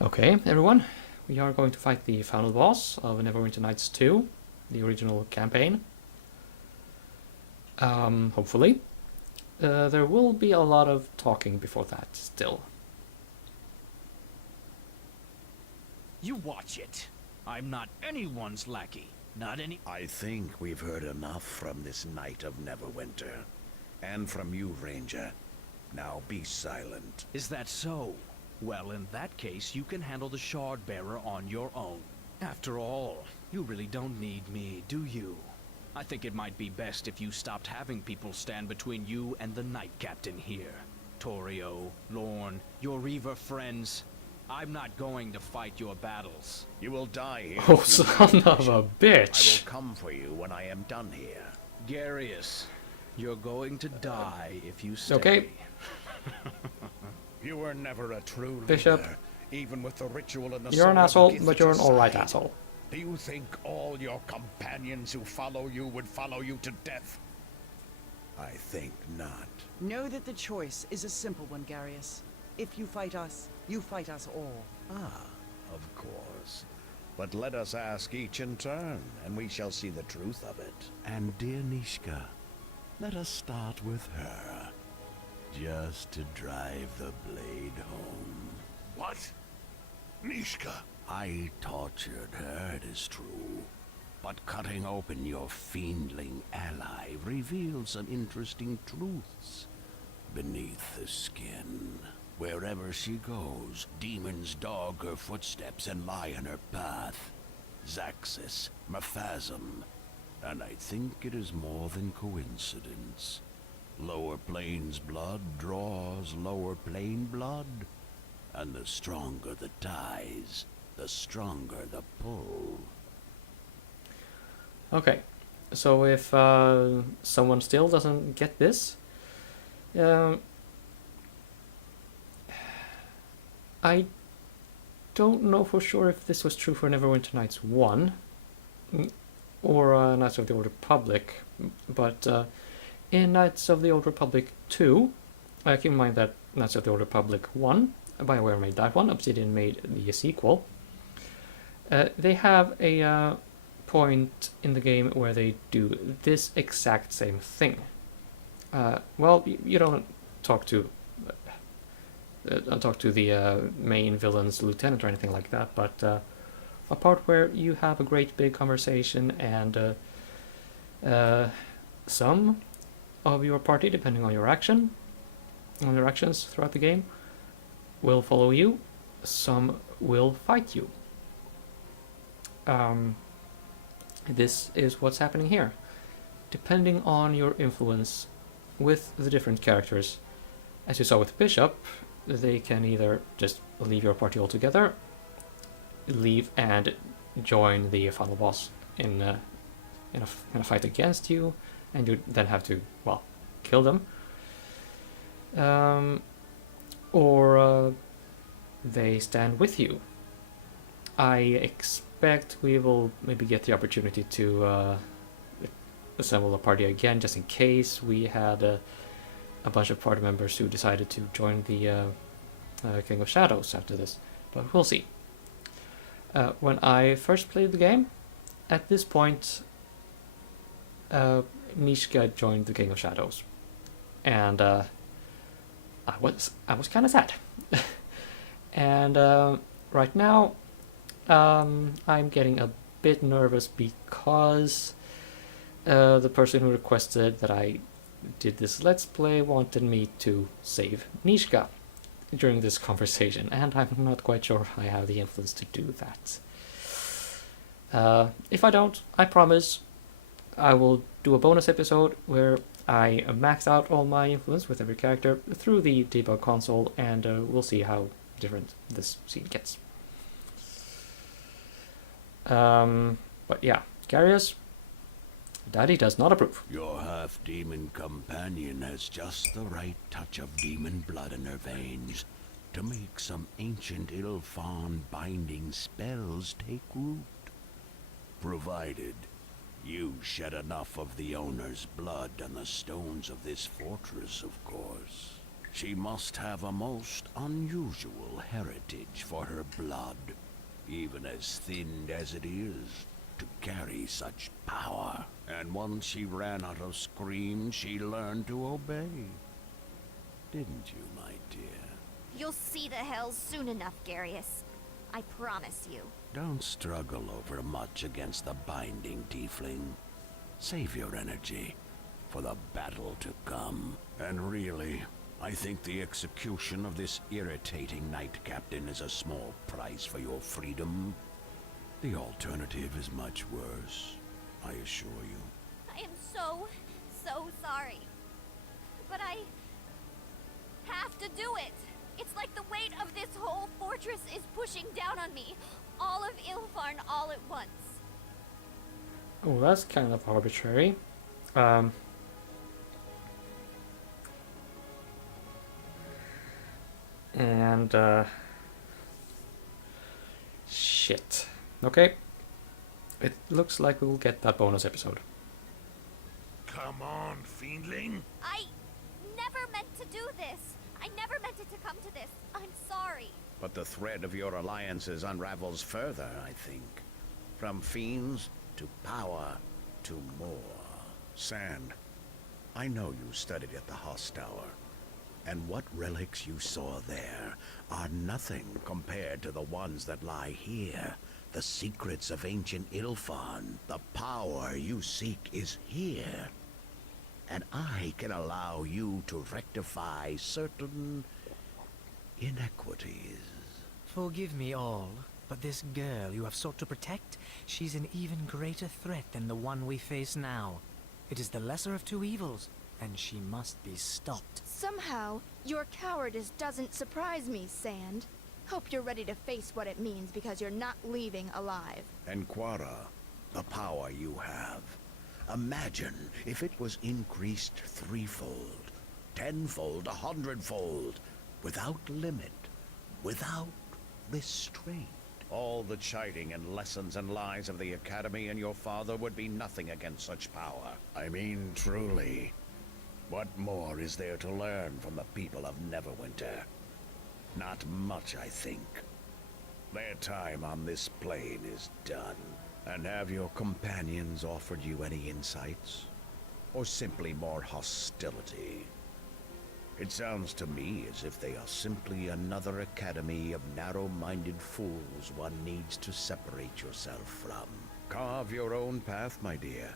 Okay, everyone, we are going to fight the final boss of Neverwinter Nights 2, the original campaign. Hopefully. There will be a lot of talking before that, still. You watch it. I'm not anyone's lackey. Not any... I think we've heard enough from this Knight of Neverwinter. And from you, Ranger. Now be silent. Is that so? Well, in that case, you can handle the Shard Bearer on your own. After all, you really don't need me, do you? I think it might be best if you stopped having people stand between you and the Knight Captain here. Torio, Lorne, your Reaver friends. I'm not going to fight your battles. You will die here. Oh, son of a I bitch! will come for you when I am done here. Garius, you're going to die if you stay. Okay. You were never a true Bishop, leader, even with the ritual and the you're an sword of asshole, Gith but at you're your an alright side. asshole. Do you think all your companions who follow you would follow you to death? I think not. Know that the choice is a simple one, Garius. If you fight us all. Ah, of course. But let us ask each in turn, and we shall see the truth of it. And dear Nishka, let us start with her. Just to drive the blade home. What? Nishka? I tortured her, it is true. But cutting open your fiendling ally reveals some interesting truths beneath the skin. Wherever she goes, demons dog her footsteps and lie in her path. Zaxis, Maphasm, and I think it is more than coincidence. Lower planes blood draws lower plane blood, and the stronger the ties, the stronger the pull. Okay, so if someone still doesn't get this, I don't know for sure if this was true for Neverwinter Nights 1 or Knights of the Old Republic, but in Knights of the Old Republic 2, keep in mind that Knights of the Old Republic 1, BioWare made that one, Obsidian made the sequel. They have a point in the game where they do this exact same thing. Well, you don't talk to the main villain's lieutenant or anything like that, but a part where you have a great big conversation and some of your party, depending on your actions throughout the game, will follow you, some will fight you. This is what's happening here. Depending on your influence with the different characters, as you saw with Bishop, they can either just leave your party altogether, leave and join the final boss in a fight against you, and you then have to, well, kill them. Or they stand with you. I expect we will maybe get the opportunity to assemble a party again, just in case we had a bunch of party members who decided to join the King of Shadows after this, but we'll see. When I first played the game, at this point, Nishka joined the King of Shadows, and I was kind of sad. And right now, I'm getting a bit nervous because the person who requested that I did this Let's Play wanted me to save Nishka during this conversation, and I'm not quite sure I have the influence to do that. If I don't, I promise I will do a bonus episode where I max out all my influence with every character through the debug console, and we'll see how different this scene gets. But yeah, Garius, Daddy does not approve. Your half-demon companion has just the right touch of demon blood in her veins to make some ancient Ilfan binding spells take root. Provided you shed enough of the owner's blood on the stones of this fortress, of course. She must have a most unusual heritage for her blood, even as thinned as it is, to carry such power. And once she ran out of screams, she learned to obey. Didn't you, my dear? You'll see the hells soon enough, Garius. I promise you. Don't struggle over much against the binding tiefling. Save your energy for the battle to come. And really, I think the execution of this irritating knight captain is a small price for your freedom. The alternative is much worse, I assure you. I am so sorry. But I have to do it. It's like the weight of this whole fortress is pushing down on me. All of Ilfarn all at once. Oh, that's kind of arbitrary. And, shit. Okay. It looks like we'll get that bonus episode. Come on, fiendling. I never meant to do this. I never meant it to come to this. I'm sorry. But the thread of your alliances unravels further, I think. From fiends to power to more. Sand, I know you studied at the Hoss Tower, and what relics you saw there are nothing compared to the ones that lie here. The secrets of ancient Ilfarn, the power you seek is here. And I can allow you to rectify certain inequities. Forgive me all, but this girl you have sought to protect, she's an even greater threat than the one we face now. It is the lesser of two evils, and she must be stopped. Somehow, your cowardice doesn't surprise me, Sand. Hope you're ready to face what it means because you're not leaving alive. And Quara, the power you have. Imagine if it was increased threefold, tenfold, 100-fold, without limit, without restraint. All the chiding and lessons and lies of the Academy and your father would be nothing against such power. I mean, truly. What more is there to learn from the people of Neverwinter? Not much, I think. Their time on this plane is done. And have your companions offered you any insights? Or simply more hostility? It sounds to me as if they are simply another academy of narrow-minded fools one needs to separate yourself from. Carve your own path, my dear,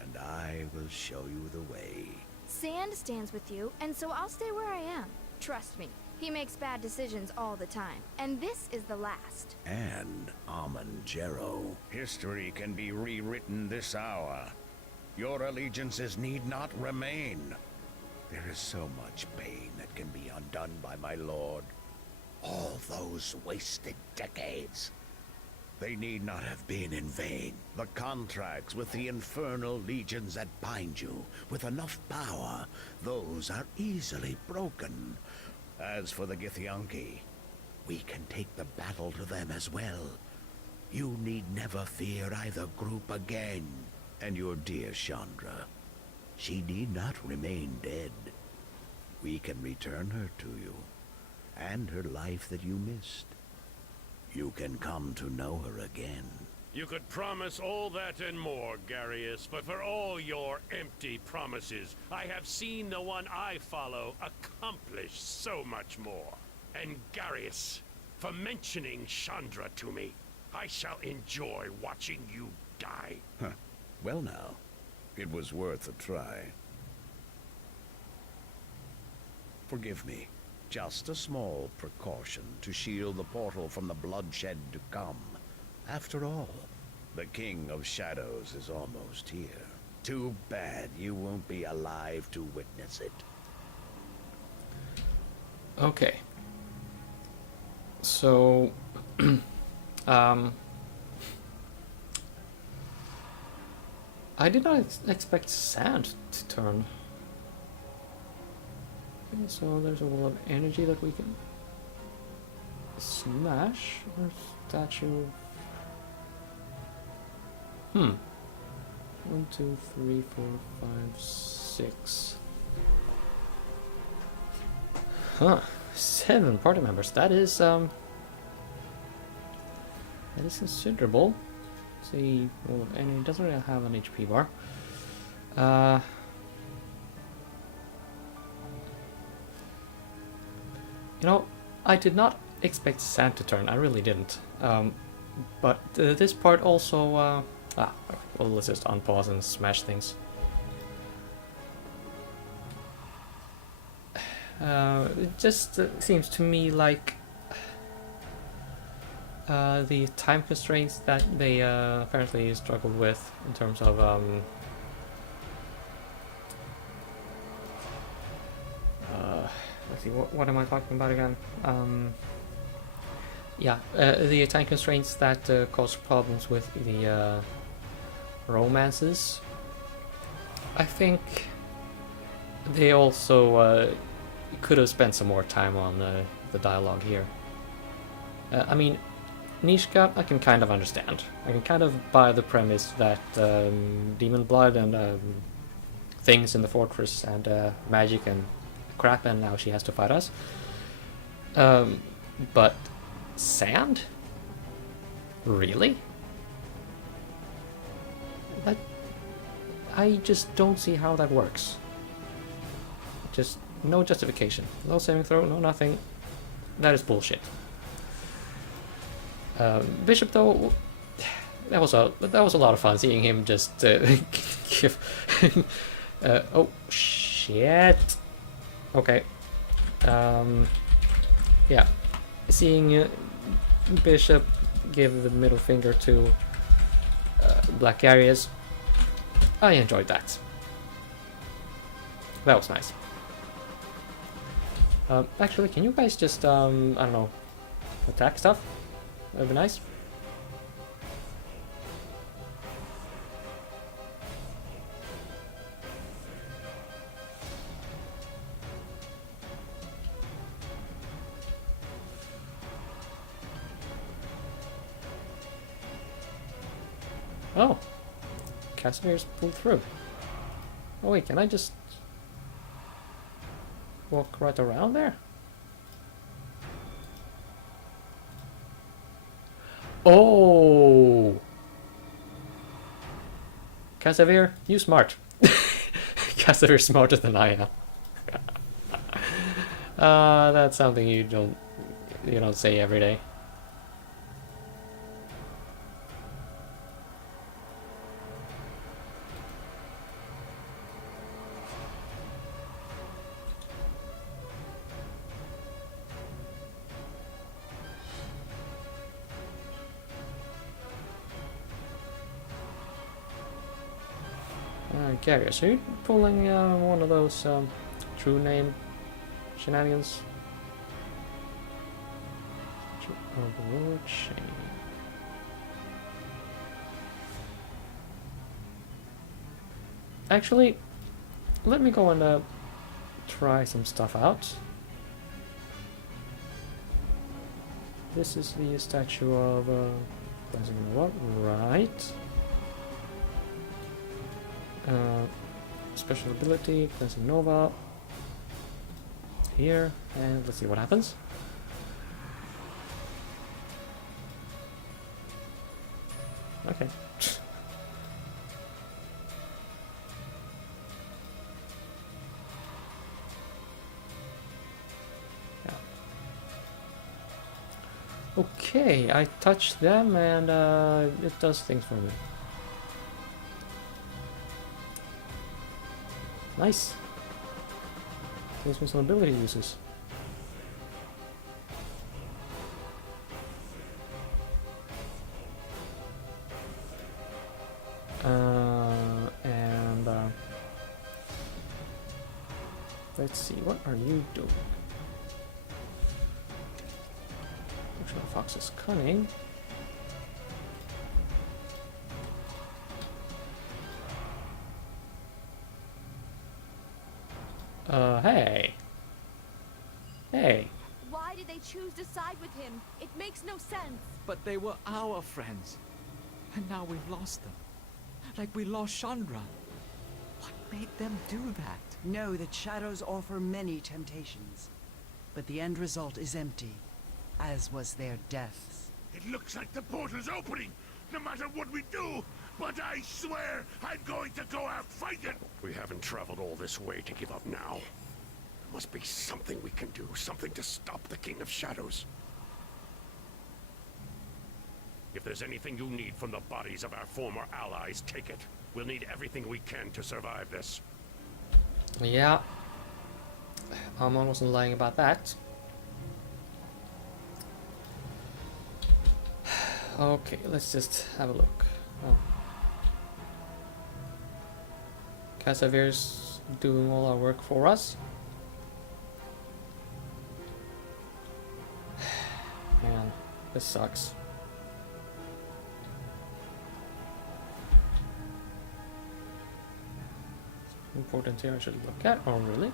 and I will show you the way. Sand stands with you, and so I'll stay where I am. Trust me, he makes bad decisions all the time, and this is the last. And Amanjero. History can be rewritten this hour. Your allegiances need not remain. There is so much pain that can be undone by my lord. All those wasted decades. They need not have been in vain. The contracts with the infernal legions that bind you, with enough power, those are easily broken. As for the Githyanki, we can take the battle to them as well. You need never fear either group again. And your dear Chandra, she need not remain dead. We can return her to you, and her life that you missed. You can come to know her again. You could promise all that and more, Garius, but for all your empty promises, I have seen the one I follow accomplish so much more. And Garius, for mentioning Chandra to me, I shall enjoy watching you die. Huh. Well now, it was worth a try. Forgive me. Just a small precaution to shield the portal from the bloodshed to come. After all, the King of Shadows is almost here. Too bad you won't be alive to witness it. Okay. So, I did not expect sand to turn. Okay, so there's a wall of energy that we can smash, or statue. 1, 2, 3, 4, 5, 6. Huh. 7 party members. That is considerable. See, well, and he doesn't really have an HP bar. You know, I did not expect Sam to turn. I really didn't. But this part also. Well, let's just unpause and smash things. It just seems to me like the time constraints that they apparently struggled with in terms of let's see, what am I talking about again? Yeah, the time constraints that cause problems with the romances. I think they also could have spent some more time on the dialogue here. I mean, Nishka, I can kind of understand. I can kind of buy the premise that demon blood and things in the fortress and magic and crap, and now she has to fight us. But sand? Really? That I just don't see how that works. Just no justification. No saving throw, no nothing. That is bullshit. Bishop, though, that was a lot of fun seeing him just give. Oh shit. Okay. Yeah, seeing Bishop give the middle finger to Black Arias, I enjoyed that. That was nice. Actually, can you guys just I don't know, attack stuff? That'd be nice. Oh, Casimir's pulled through. Oh wait, can I just walk right around there? Oh, Casimir, you smart. Casimir's smarter than I am. That's something you don't say every day. Gary, so you're pulling one of those true name shenanigans? Overlord chain. Actually, let me go and try some stuff out. This is the statue of what? Right. Special ability, Cleansing Nova. Here, and let's see what happens. Okay. Yeah. Okay, I touch them and it does things for me. Nice. Gives me some ability uses. And let's see, what are you doing? Functional Fox is cunning. Hey. Hey. Why did they choose to side with him? It makes no sense. But they were our friends. And now we've lost them. Like we lost Chandra. What made them do that? Know that shadows offer many temptations. But the end result is empty, as was their deaths. It looks like the portal's opening, no matter what we do. But I swear, I'm going to go out fighting. We haven't traveled all this way to give up now. There must be something we can do, something to stop the King of Shadows. If there's anything you need from the bodies of our former allies, take it. We'll need everything we can to survive this. Yeah. Amon wasn't lying about that. Okay, let's just have a look. Oh. Casavir's doing all our work for us. Man, this sucks. Important here I should look at. Oh, really?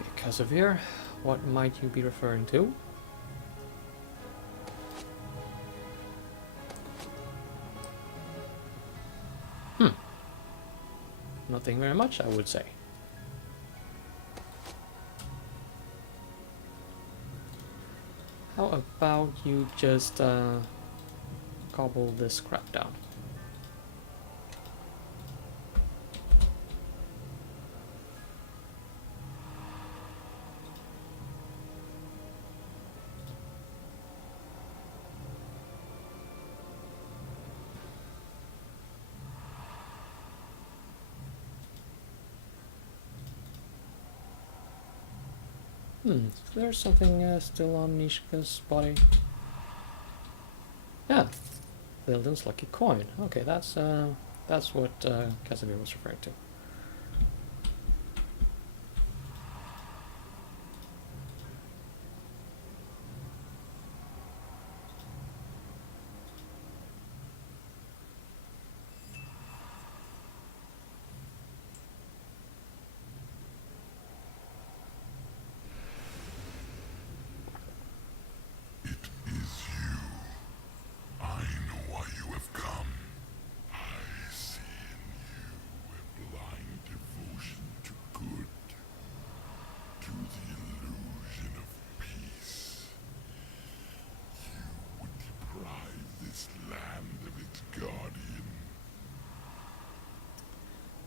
Okay, Casavir, what might you be referring to? Nothing very much, I would say. How about you just cobble this crap down? There's something still on Nishka's body. Yeah, Vilden's lucky coin. Okay, that's what Casimir was referring to.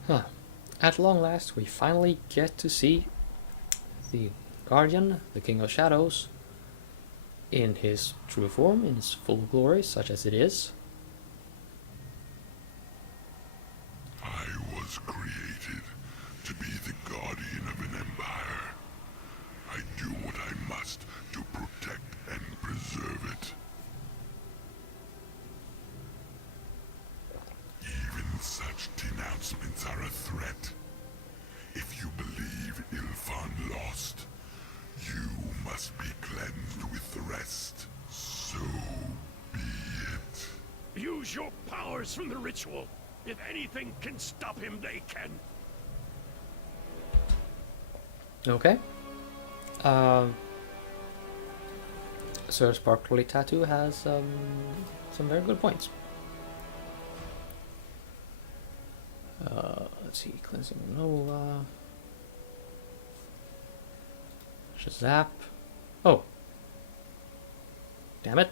Huh. At long last, we finally get to see the Guardian, the King of Shadows, in his true form, in his full glory, such as it is. I was created to be the guardian of an empire. I do what I must to protect and preserve it. Even such denouncements are a threat. If you believe Ilfan lost, you must be cleansed with the rest. So be it. Use your powers from the ritual. If anything can stop him, they can. Okay. Sir Sparkly Tattoo has some very good points. Let's see, Cleansing Nova. Shazap. Oh. Damn it.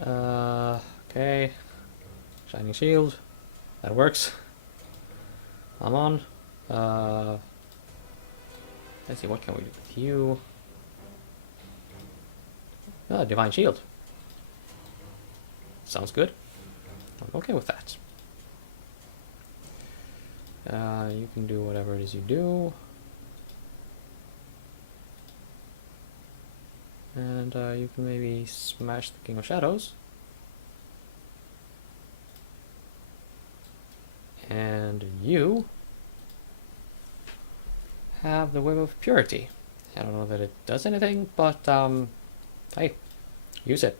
Okay. Shining Shield. That works. I'm on. Let's see, what can we do with you? Divine Shield. Sounds good. I'm okay with that. You can do whatever it is you do. And you can maybe smash the King of Shadows. And you have the Web of Purity. I don't know that it does anything, but hey, use it.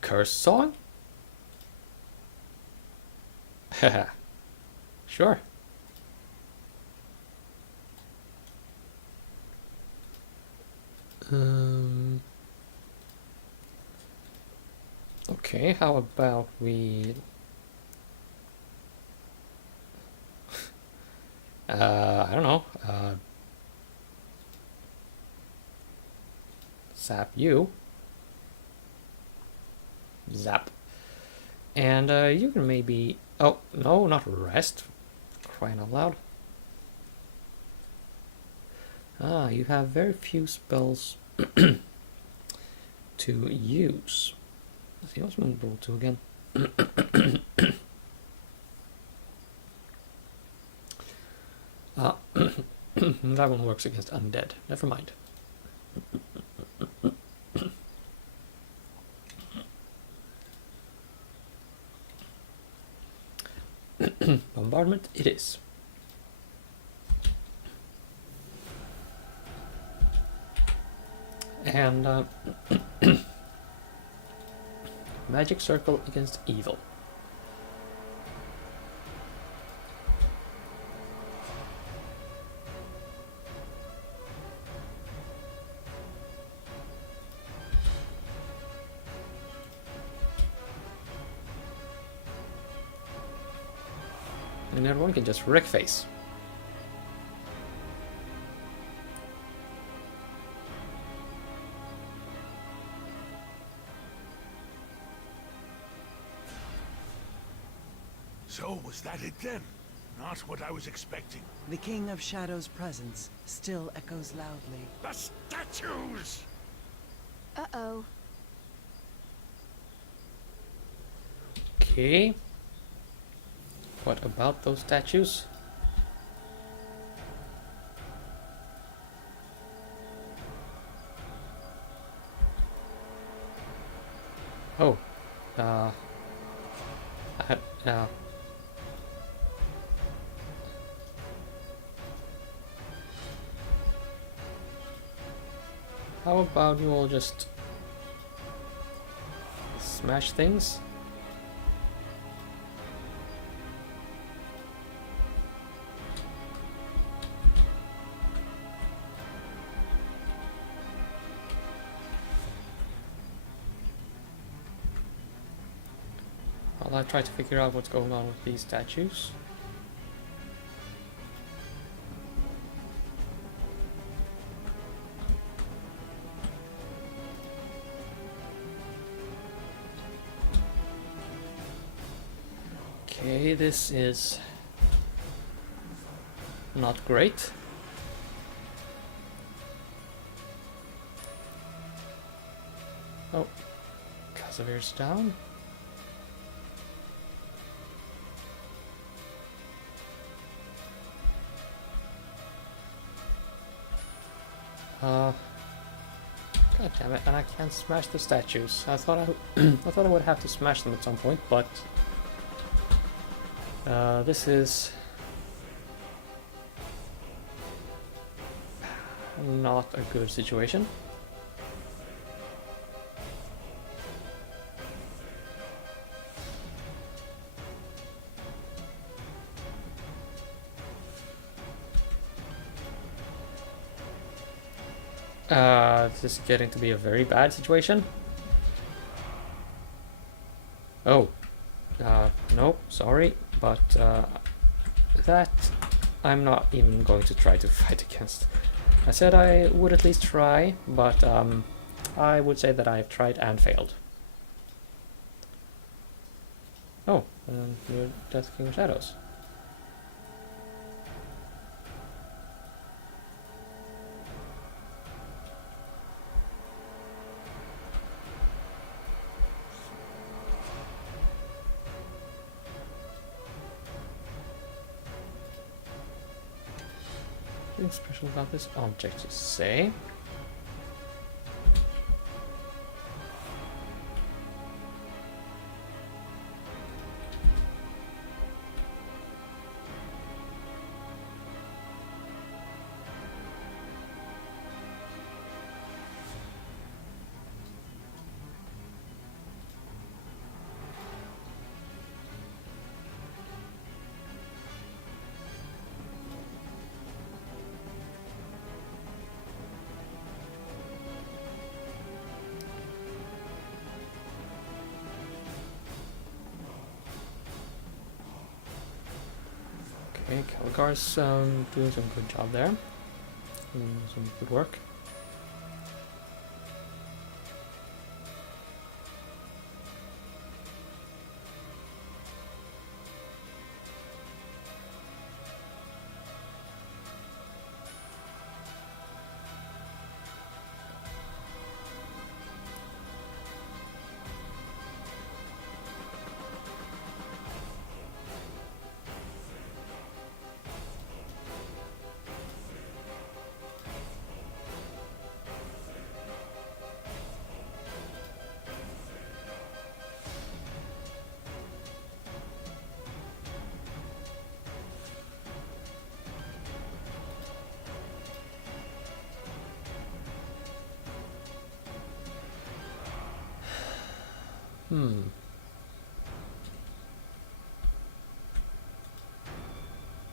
Curse Song? Haha. Sure. Okay, how about we... I don't know. Zap you. Zap. And you can maybe... Oh, no, not rest. Crying out loud. Ah, you have very few spells to use. Let's see, what's Moonbolt 2 again? That one works against undead. Never mind. Bombardment it is. And magic circle against evil. And everyone can just wreck face. So was that it then? Not what I was expecting. The King of Shadow's presence still echoes loudly. The statues! Uh-oh. Okay. What about those statues? Oh. How about you all just smash things? While I try to figure out what's going on with these statues. Okay, this is not great. Oh, Casavir's down. God damn it, and I can't smash the statues. I thought I thought I would have to smash them at some point, but this is not a good situation. This is getting to be a very bad situation. Oh, no, sorry, but that I'm not even going to try to fight against. I said I would at least try, but I would say that I've tried and failed. Oh, you're Death King of Shadows. Nothing special about this object to say. Okay, Calgar's doing some good job there. Some good work.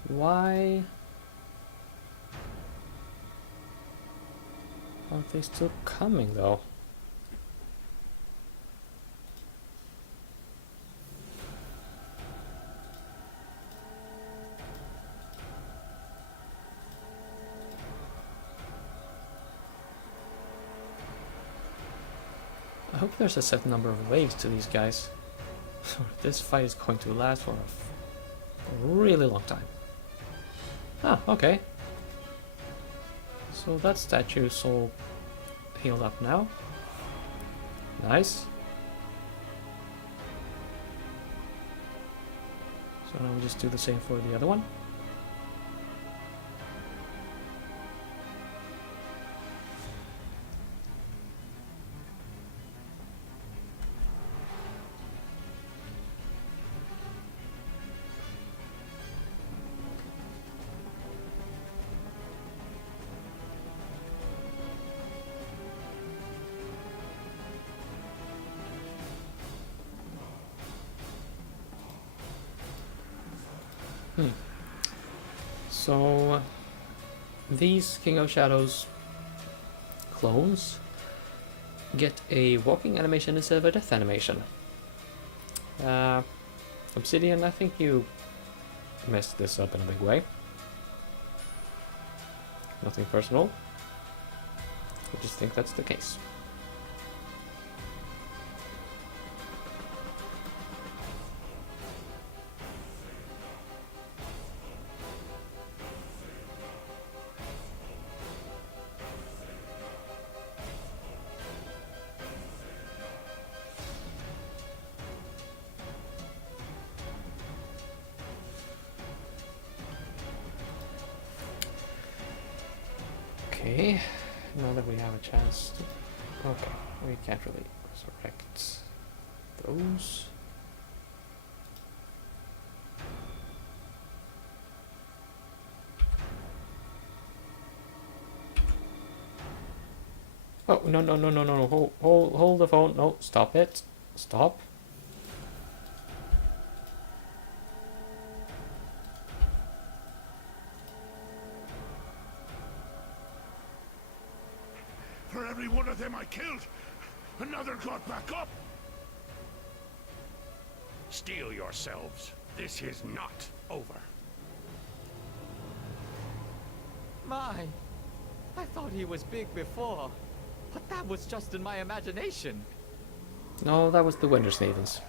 Why aren't they still coming though? I hope there's a set number of waves to these guys. This fight is going to last for a really long time. Ah, okay. So that statue's all healed up now. Nice. So now we just do the same for the other one. So these King of Shadows clones get a walking animation instead of a death animation. Obsidian, I think you messed this up in a big way. Nothing personal. I just think that's the case. Okay, now that we have a chance to... Okay, we can't really resurrect those. Oh, no, no, no, no, no, no, hold the phone. No, stop it. Stop. For every one of them I killed, another got back up. Steel yourselves. This is not over. My, I thought he was big before, but that was just in my imagination. No, that was the Wintersnavens.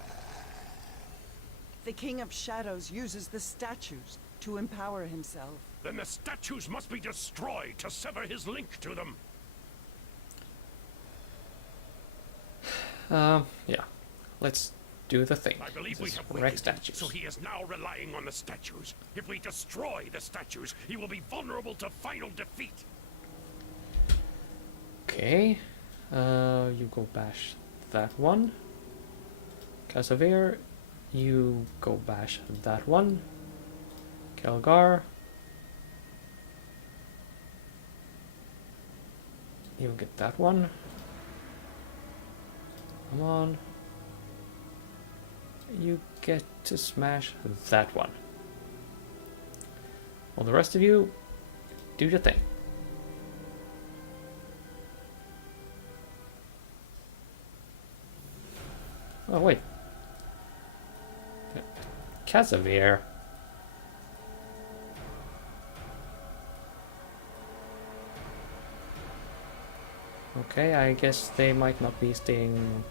The King of Shadows uses the statues to empower himself. Then the statues must be destroyed to sever his link to them. Yeah. Let's do the thing. I believe we have wreck weakened him, statues. so he is now relying on the statues. If we destroy the statues, he will be vulnerable to final defeat. Okay. You go bash that one. Cassavir, you go bash that one. Kelgar, you get that one. Come on. You get to smash that one. Well, the rest of you, do your thing. Oh, wait. Okay, I guess they might not be staying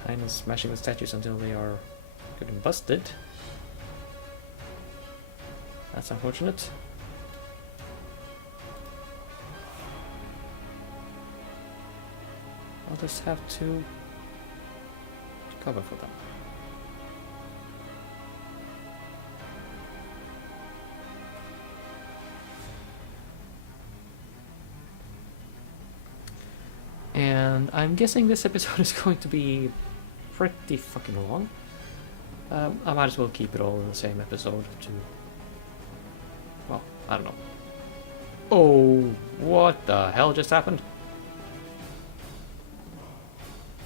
behind and smashing the statues until they are good and busted. That's unfortunate. I'll just have to cover for them. And I'm guessing this episode is going to be pretty fucking long. I might as well keep it all in the same episode to... Well, I don't know. Oh, what the hell just happened?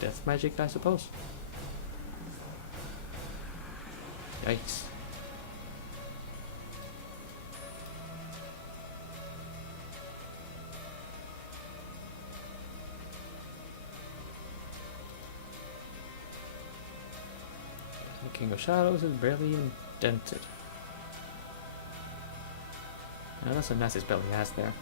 Death magic, I suppose. Yikes. The King of Shadows is barely indented. Now that's a nasty spell he has there.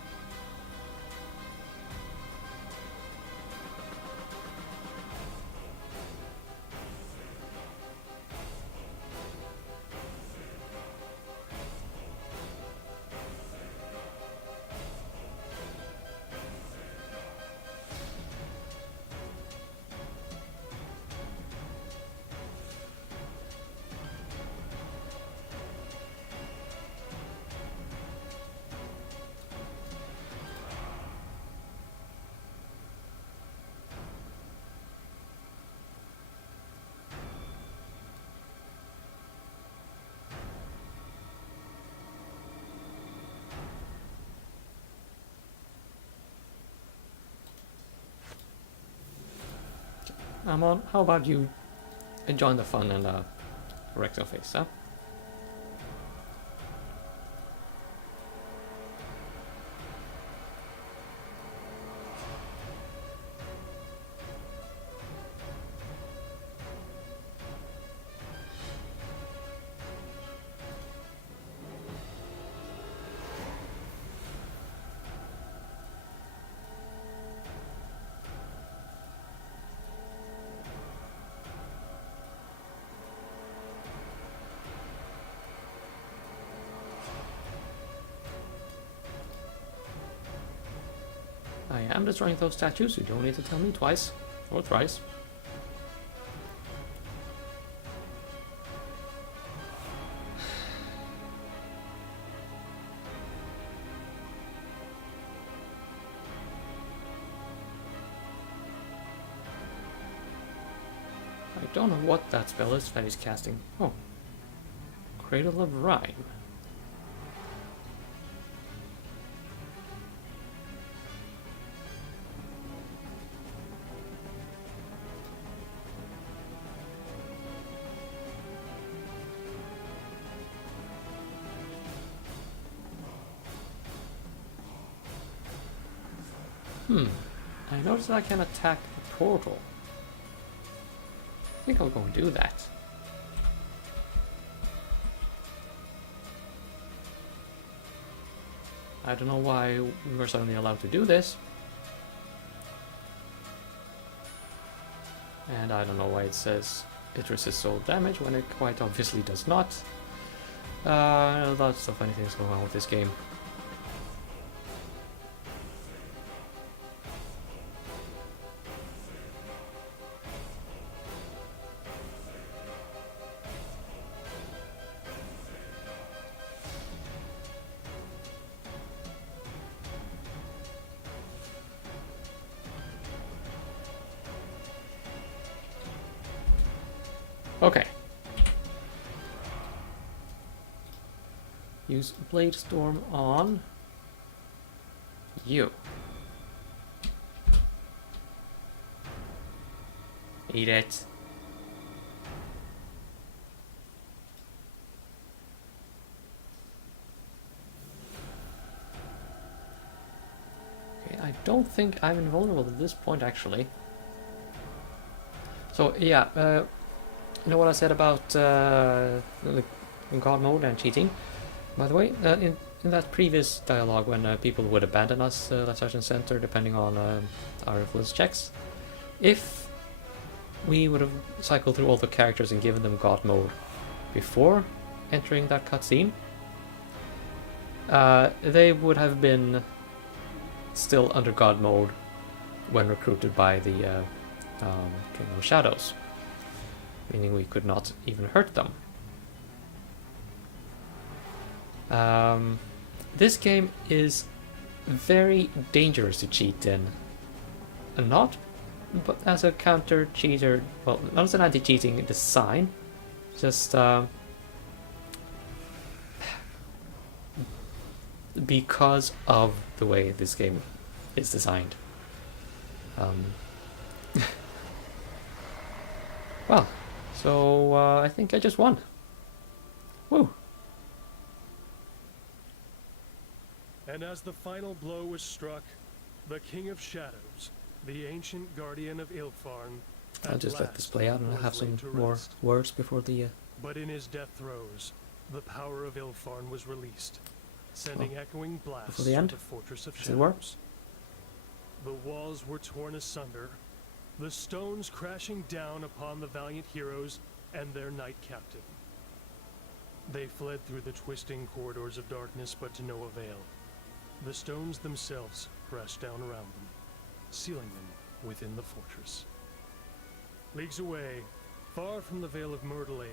Amon, how about you enjoy the fun and wreck your face, huh? I am destroying those statues, you don't need to tell me twice. Or thrice. I don't know what that spell is that he's casting. Oh. Cradle of Rhyme. I noticed that I can attack the portal. I think I'll go and do that. I don't know why we were suddenly allowed to do this. And I don't know why it says it resists soul damage when it quite obviously does not. Lots of funny things going on with this game. Okay. Use Blade Storm on you. Eat it. Okay, I don't think I'm invulnerable at this point, actually. So, yeah, you know what I said about in God mode and cheating? By the way, in that previous dialogue when people would abandon us left, right, and center depending on our influence checks. If we would have cycled through all the characters and given them God mode before entering that cutscene, they would have been still under God mode when recruited by the King of Shadows, meaning we could not even hurt them. This game is very dangerous to cheat in, and not but as a counter cheater, well, not as an anti-cheating design, just because of the way this game is designed. Well, so I think I just won. Woo! And as the final blow was struck, the King of Shadows, the ancient guardian of Ilfarn, I'll just let this play out and I'll have some more words before the... But in his death throes, the power of Ilfarn was released, sending echoing blasts the end? to the Fortress of Does it work? Shadows. The walls were torn asunder, the stones crashing down upon the valiant heroes and their knight captain. They fled through the twisting corridors of darkness, but to no avail. The stones themselves crashed down around them, sealing them within the fortress. Leagues away, far from the Vale of Myrtleane,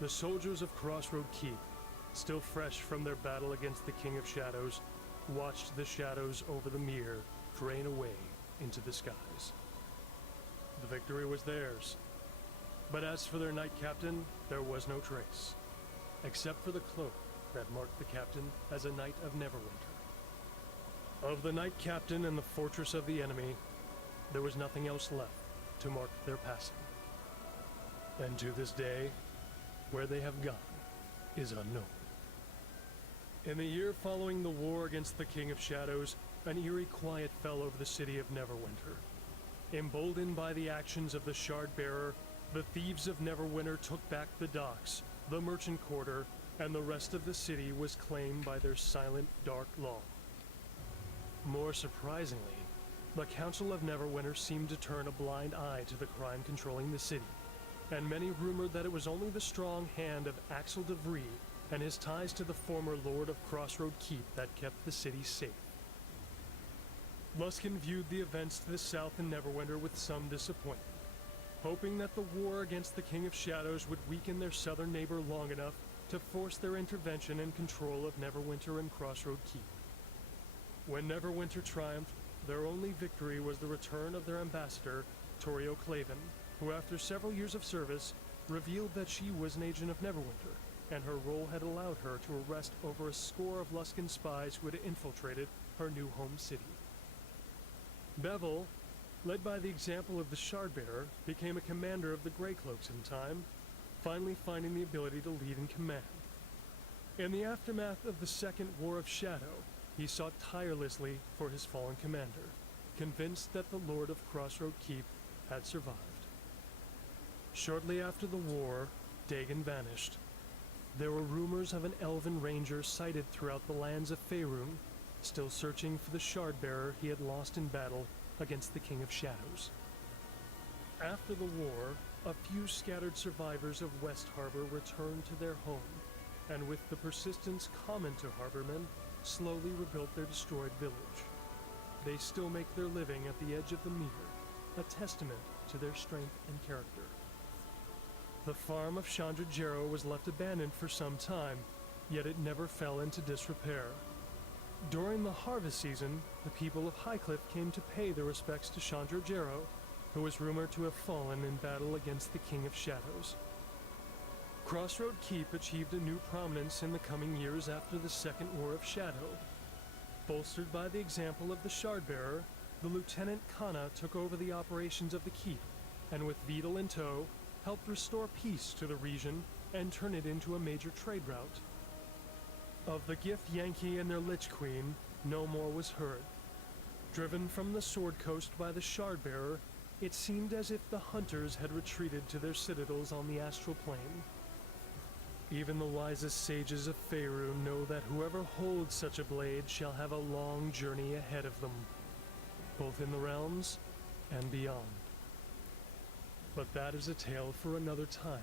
the soldiers of Crossroad Keep, still fresh from their battle against the King of Shadows, watched the shadows over the mere drain away into the skies. The victory was theirs, but as for their knight captain, there was no trace, except for the cloak that marked the captain as a knight of Neverwinter. Of the knight captain and the fortress of the enemy, there was nothing else left to mark their passing. And to this day, where they have gone is unknown. In the year following the war against the King of Shadows, an eerie quiet fell over the city of Neverwinter. Emboldened by the actions of the Shard-Bearer, the thieves of Neverwinter took back the docks, the merchant quarter, and the rest of the city was claimed by their silent, dark law. More surprisingly, the Council of Neverwinter seemed to turn a blind eye to the crime controlling the city, and many rumored that it was only the strong hand of Axel de Vries and his ties to the former Lord of Crossroad Keep that kept the city safe. Luskin viewed the events to the south in Neverwinter with some disappointment, hoping that the war against the King of Shadows would weaken their southern neighbor long enough to force their intervention and control of Neverwinter and Crossroad Keep. When Neverwinter triumphed, their only victory was the return of their ambassador, Torio Claven, who after several years of service, revealed that she was an agent of Neverwinter, and her role had allowed her to arrest over a score of Luskin spies who had infiltrated her new home city. Bevel, led by the example of the Shard-Bearer, became a commander of the Greycloaks in time, finally finding the ability to lead in command. In the aftermath of the Second War of Shadow, he sought tirelessly for his fallen commander, convinced that the Lord of Crossroad Keep had survived. Shortly after the war, Dagon vanished. There were rumors of an elven ranger sighted throughout the lands of Faerun, still searching for the Shard-Bearer he had lost in battle against the King of Shadows. After the war, a few scattered survivors of West Harbor returned to their home, and with the persistence common to harbormen, slowly rebuilt their destroyed village. They still make their living at the edge of the Mere, a testament to their strength and character. The farm of Chandra Jarrow was left abandoned for some time, yet it never fell into disrepair. During the harvest season, the people of Highcliff came to pay their respects to Chandra Jarrow, who was rumored to have fallen in battle against the King of Shadows. Crossroad Keep achieved a new prominence in the coming years after the Second War of Shadow. Bolstered by the example of the Shard-Bearer, the Lieutenant Kana took over the operations of the keep, and with Vidal in tow, helped restore peace to the region and turn it into a major trade route. Of the Gith Yankee and their Lich Queen, no more was heard. Driven from the Sword Coast by the Shard-Bearer, it seemed as if the hunters had retreated to their citadels on the astral plane. Even the wisest sages of Faerun know that whoever holds such a blade shall have a long journey ahead of them, both in the realms and beyond. But that is a tale for another time.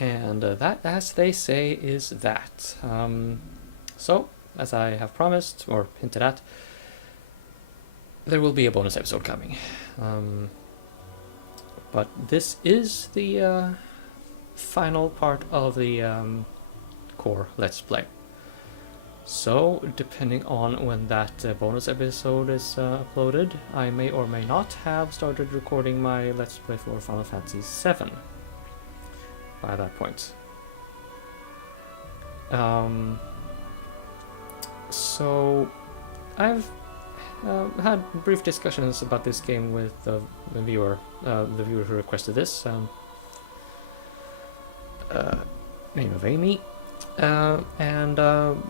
And that, as they say, is that. So, as I have promised, or hinted at, there will be a bonus episode coming. But this is the final part of the core Let's Play. So, depending on when that bonus episode is uploaded, I may or may not have started recording my Let's Play for Final Fantasy VII by that point. So, I've had brief discussions about this game with the viewer who requested this, name of Amy, and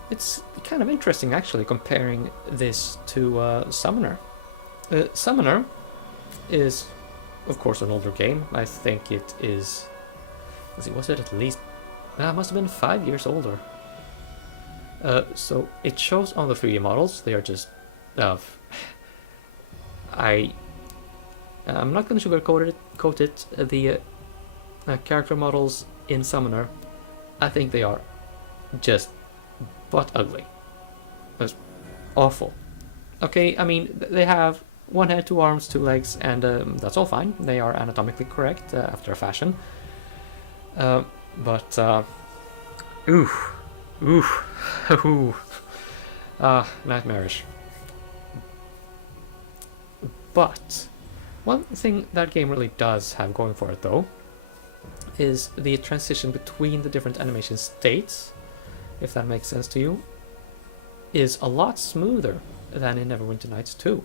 it's kind of interesting actually comparing this to Summoner. Summoner is, of course, an older game. I think it is. Was it at least? Must have been 5 years older. So it shows on the 3D models. They are just. I'm not going to sugarcoat it. The character models in Summoner, I think they are just butt ugly. It's awful. Okay, I mean they have one head, 2 arms, 2 legs, and that's all fine. They are anatomically correct after a fashion. But nightmarish. But one thing that game really does have going for it, though, is the transition between the different animation states, if that makes sense to you, is a lot smoother than in Neverwinter Nights 2.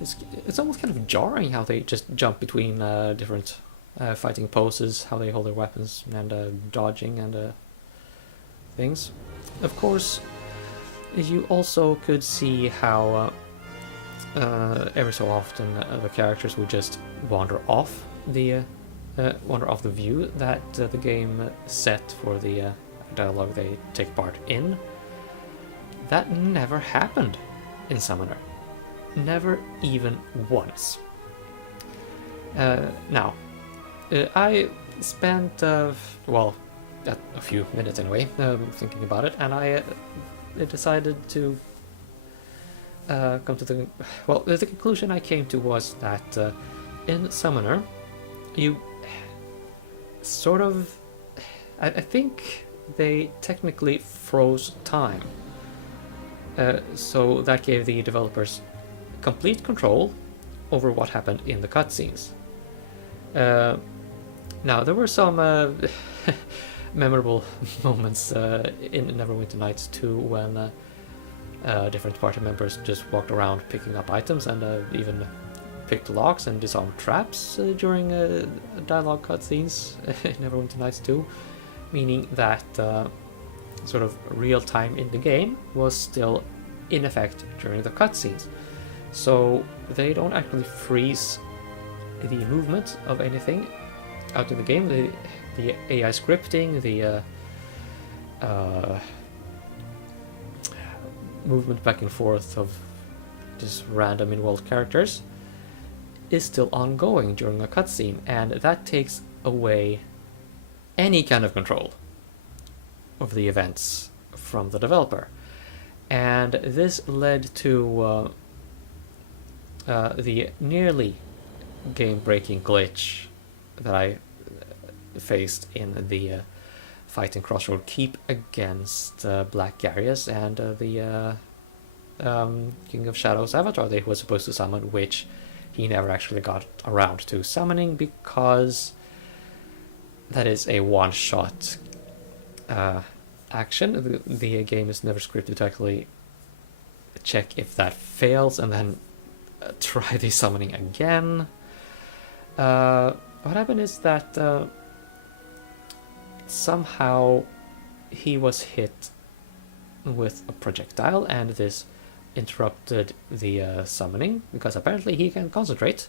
It's almost kind of jarring how they just jump between different fighting poses, how they hold their weapons, and dodging and things. Of course, you also could see how every so often the characters would just wander off the view that the game set for the dialogue they take part in. That never happened in Summoner. Never even once. Now, I spent, a few minutes anyway, thinking about it, and I decided to come to the... Well, the conclusion I came to was that in Summoner, you sort of... I think they technically froze time. So that gave the developers complete control over what happened in the cutscenes. Now, there were some memorable moments in Neverwinter Nights 2 when different party members just walked around picking up items and even picked locks and disarmed traps during dialogue cutscenes in Neverwinter Nights 2, meaning that sort of real time in the game was still in effect during the cutscenes. So they don't actually freeze the movement of anything out in the game. The AI scripting, the movement back and forth of just random in-world characters is still ongoing during a cutscene, and that takes away any kind of control of the events from the developer. And this led to the nearly game-breaking glitch that I faced in the fight in Crossroad Keep against Black Garius and the King of Shadows avatar that he was supposed to summon, which he never actually got around to summoning because that is a one-shot action. The game is never scripted to actually check if that fails and then try the summoning again. What happened is that somehow he was hit with a projectile, and this interrupted the summoning, because apparently he can concentrate.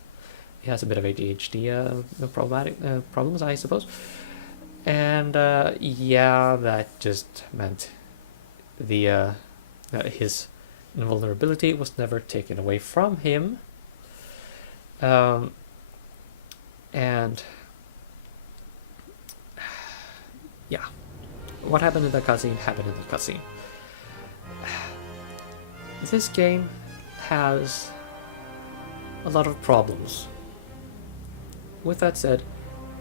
He has a bit of ADHD problems, I suppose. And yeah, that just meant his invulnerability was never taken away from him. And yeah, what happened in the cutscene happened in the cutscene. This game has a lot of problems. With that said,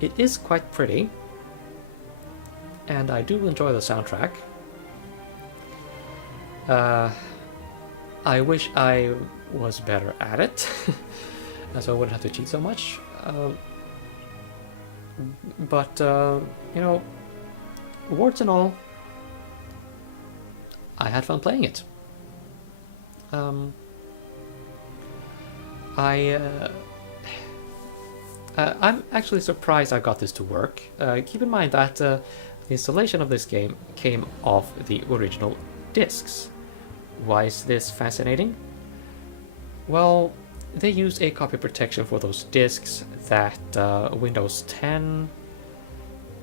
it is quite pretty, and I do enjoy the soundtrack. I wish I was better at it, so I wouldn't have to cheat so much. But you know, warts and all, I had fun playing it. I'm actually surprised I got this to work. Keep in mind that the installation of this game came off the original discs. Why is this fascinating? Well, they use a copy protection for those discs that Windows 10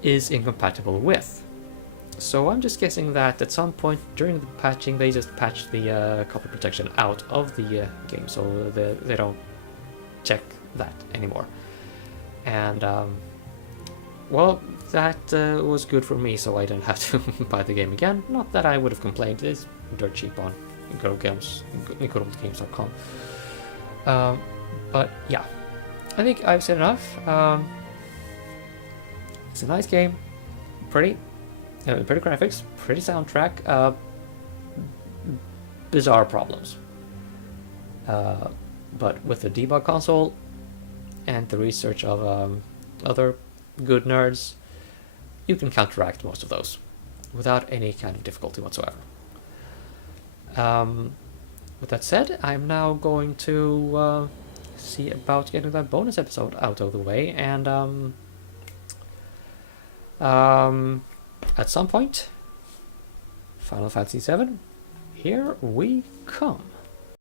is incompatible with. So I'm just guessing that at some point during the patching they just patched the copy protection out of the game, so they don't check that anymore. And well, that was good for me, so I didn't have to buy the game again. Not that I would have complained, it's dirt cheap on goodoldgames.com. But yeah, I think I've said enough. It's a nice game, pretty graphics, pretty soundtrack, bizarre problems. But with the debug console and the research of other good nerds, you can counteract most of those without any kind of difficulty whatsoever. With that said, I'm now going to see about getting that bonus episode out of the way, and at some point, Final Fantasy VII, here we come.